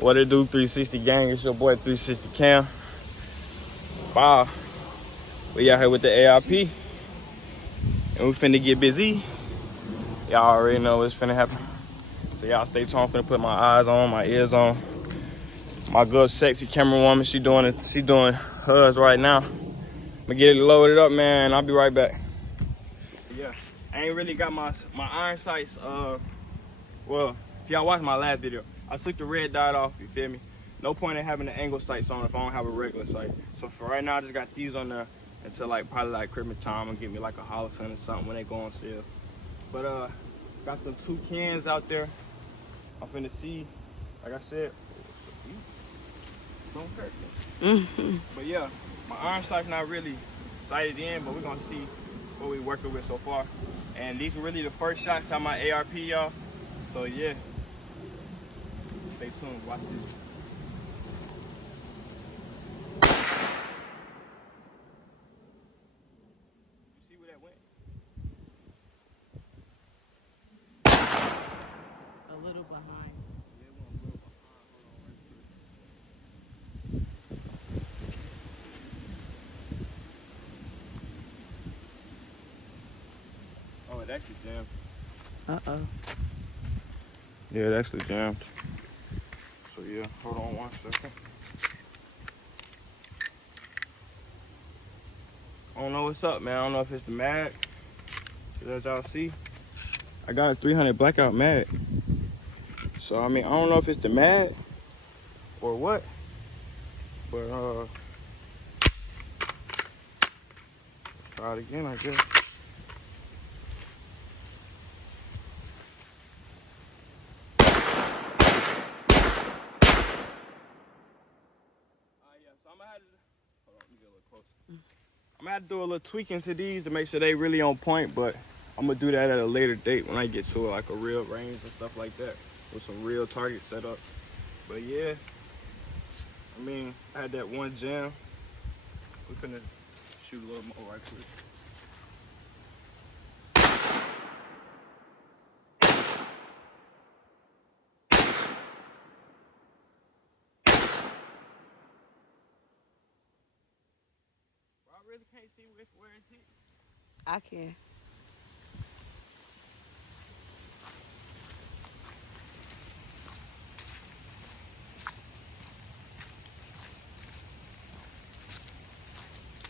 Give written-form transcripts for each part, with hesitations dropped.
What it do, 360 gang? It's your boy 360 Cam. Wow. We out here with the ARP. And we finna get busy. Y'all already know what's finna happen. So y'all stay tuned. I'm finna put my eyes on, my ears on. My good sexy camera woman, she doing hers right now. I'm gonna get it loaded up, man. I'll be right back. Yeah, I ain't really got my iron sights. Well, if y'all watched my last video, I took the red dot off, you feel me? No point in having the angle sights on if I don't have a regular sight. So for right now, I just got these on there until probably Christmas time and get me like a Holliston or something when they go on sale. But got the 2 cans out there. I'm finna see, like I said, don't hurt me. But yeah, my iron sight's not really sighted in, but we're gonna see what we're working with so far. And these are really the first shots on my ARP, y'all. So yeah, stay tuned, watch this. You see where that went? A little behind. Yeah, it went a little behind. Hold on right quick. Oh, it actually jammed. Uh-oh. Yeah, it actually jammed. So yeah, hold on 1 second. I don't know what's up, man. I don't know if it's the mag. As y'all see, I got a 300 blackout mag. So I mean, I don't know if it's the mag or what, but try it again, I guess. Yeah, so I'm gonna have to, hold on, let me get a little closer. I'm gonna have to do a little tweaking to these to make sure they really on point, but I'm gonna do that at a later date when I get to like a real range and stuff like that with some real target set up. But yeah, I mean, I had that one jam. We're finna shoot a little more right quick. I really can't see where it's hit. I can.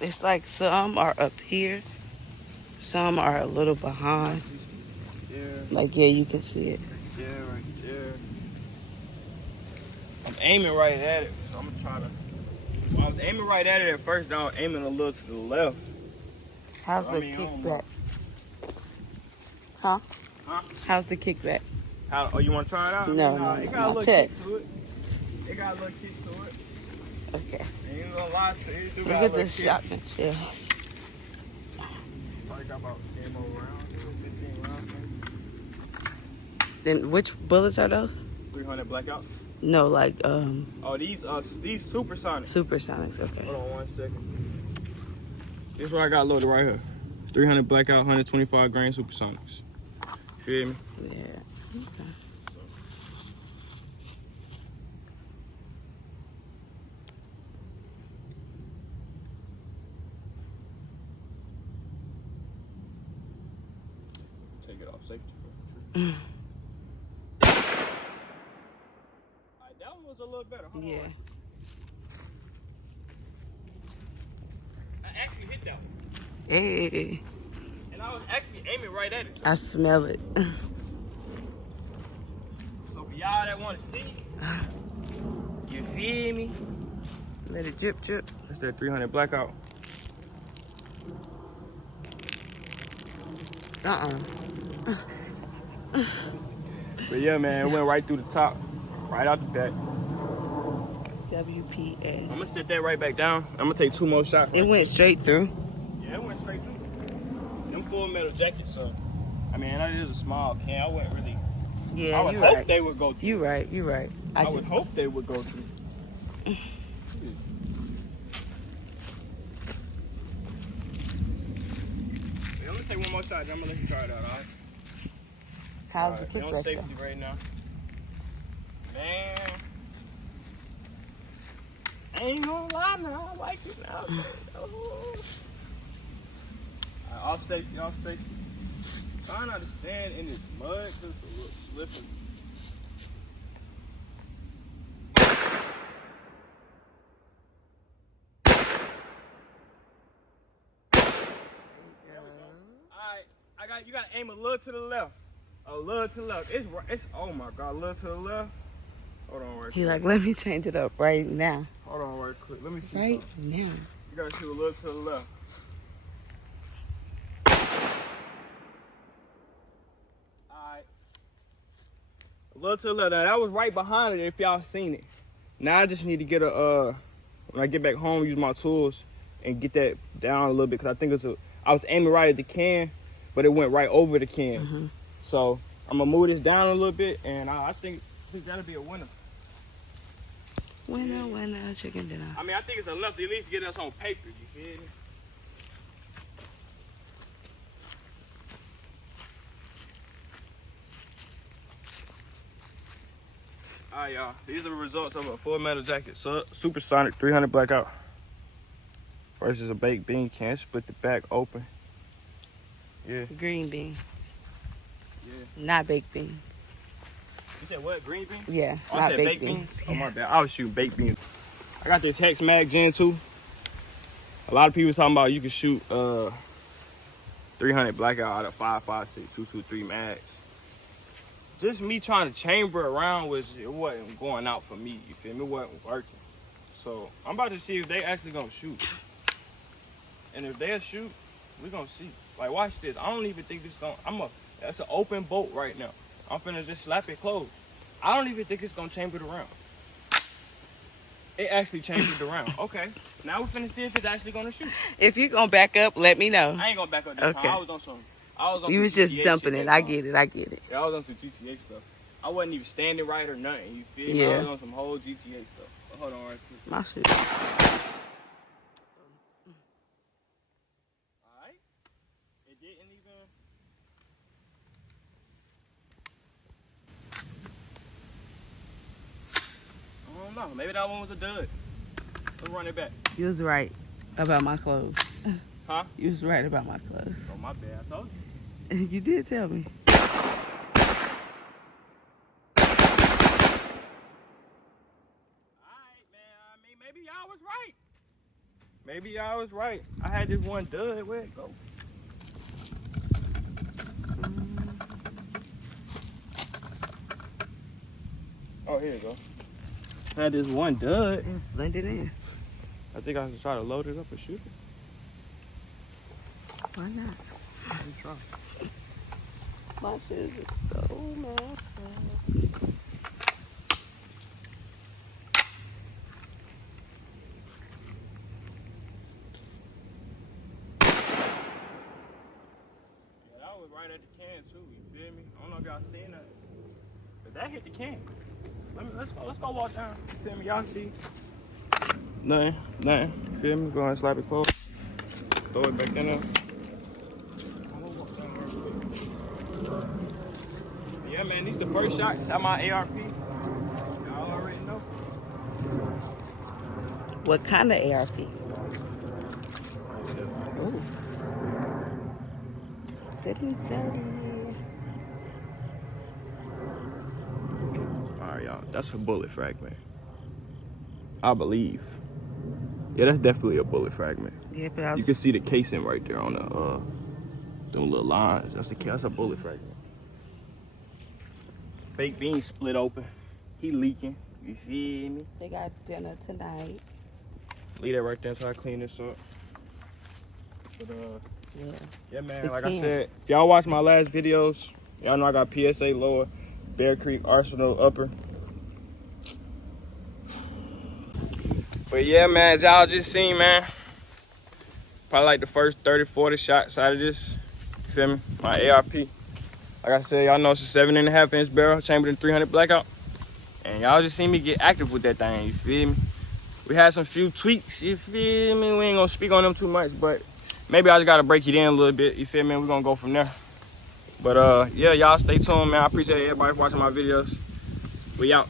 It's like some are up here, some are a little behind. Yeah. Like, yeah, you can see it. Yeah, right there. I'm aiming right at it, so I'm gonna try to. Well, I was aiming right at it at first, now I'm aiming a little to the left. How's So, the I don't kickback? know. Huh? Huh? How's the kickback? Oh, you want to try it out? No, It got a not little check. kick to it. It got a little kick to it. Okay. Ain't gonna lie to you. It do got Look a at little this kick. shotgun shells. Probably got about 10 more rounds, 15 rounds. Then which bullets are those? 300 blackout. No, like Oh, these supersonic. supersonics. Okay. Hold on 1 second. This is what I got loaded right here. 300 blackout, 125 grain supersonics. Feel me? Yeah. Okay. Take it off safety for Alright, that one was a little better. Hold Yeah. on. I actually hit that one. Hey, And I was actually aiming right at it. I smell it. So for y'all that want to see, you feel me? Let it drip, drip. That's that 300 blackout. But yeah, man, it went right through the top, right out the back. WPS. I'm gonna set that right back down. I'm gonna take 2 more shots. It went straight through. Yeah, it went straight through. Them full metal jackets, so I mean, that is a small can. I wouldn't really. Yeah, I would hope they would go through. You right. I would hope they would go through. I'm gonna take 1 more shot. Then I'm gonna let you try it out. All right. How's the We on kickback? safety right now. Man, ain't gonna lie now. I like it now. Oh. Right, off safety, off safety. Try not to stand in this mud because it's a little slippery. Alright, you gotta aim a little to the left. A little to the left. It's oh my god, a little to the left. Hold on right quick. He like, let me change it up right now. Hold on right quick. Let me see. Right something. now. You gotta shoot a little to the left. Alright. A little to the left. Now that was right behind it if y'all seen it. Now I just need to get a when I get back home, use my tools and get that down a little bit because I think I was aiming right at the can, but it went right over the can. Mm-hmm. So I'm gonna move this down a little bit, and I think that'll be a winner. Winner, chicken dinner. I mean, I think it's enough to at least get us on paper. You feel me? Alright, y'all. These are the results of a full metal jacket. Supersonic 300 blackout versus a baked bean can. Split the back open. Yeah. Green beans. Yeah. Not baked beans. You said what? Green beans? Yeah. Oh, not I said baked beans? Oh, my bad. I was shooting baked beans. I got this Hex Mag Gen 2. A lot of people talking about you can shoot 300 blackout out of 5.56, 223 mags. Just me trying to chamber around it wasn't going out for me, you feel me? It wasn't working. So I'm about to see if they actually gonna shoot. And if they'll shoot, we're gonna see. Like, watch this. I don't even think this that's an open bolt right now. I'm finna just slap it closed. I don't even think it's gonna chamber the round. It actually chambered the round. Okay. Now we're finna see if it's actually gonna shoot. If you're gonna back up, let me know. I ain't gonna back up this Okay. time. I was on You was just GTA dumping shit it. that I time. get it. I get it. Yeah, I was on some GTA stuff. I wasn't even standing right or nothing. You feel me? Yeah. I was on some whole GTA stuff. But hold on right quick. My shit. Alright. It didn't even. I don't know. Maybe that one was a dud. Let's run it back. You was right about my clothes. Huh? You was right about my clothes. Oh, my bad. I told you. You did tell me. Alright, man. I mean, maybe y'all was right. Maybe y'all was right. I had this one dud. Where'd it go? Oh, here you go. I had this one dud. It was blended in. I think I should try to load it up and shoot it. Why not? Let me try. My shoes are so messed up. Yeah, that was right at the can too. You feel me? I don't know if y'all seen that, but that hit the can. Let's go walk down. You feel me? Y'all see? Nothing. You feel me? Go ahead and slap it close. Throw it back in there. I'm gonna walk down there real quick. Yeah, man, these the first shots at my ARP. Y'all already know. What kind of ARP? Ooh. Didn't tell you. Alright, y'all. That's a bullet fragment. I believe. Yeah, that's definitely a bullet fragment. Yeah, but You can see the casing right there on the them little lines. That's a bullet fragment. Baked bean split open. He leaking. You feel me? they got dinner tonight. Leave that right there until I clean this up. But yeah, man. The Like can. I said, if y'all watch my last videos, y'all know I got PSA lower, Bear Creek Arsenal upper. But yeah, man, as y'all just seen, man, probably like the first 30, 40 shots out of this. You feel me? My ARP. Like I said, y'all know it's a 7.5 inch barrel, chambered in 300 blackout. And y'all just seen me get active with that thing, you feel me? We had some few tweaks, you feel me? We ain't gonna speak on them too much, but maybe I just gotta break it in a little bit, you feel me? We're gonna go from there. But yeah, y'all stay tuned, man. I appreciate everybody watching my videos. We out.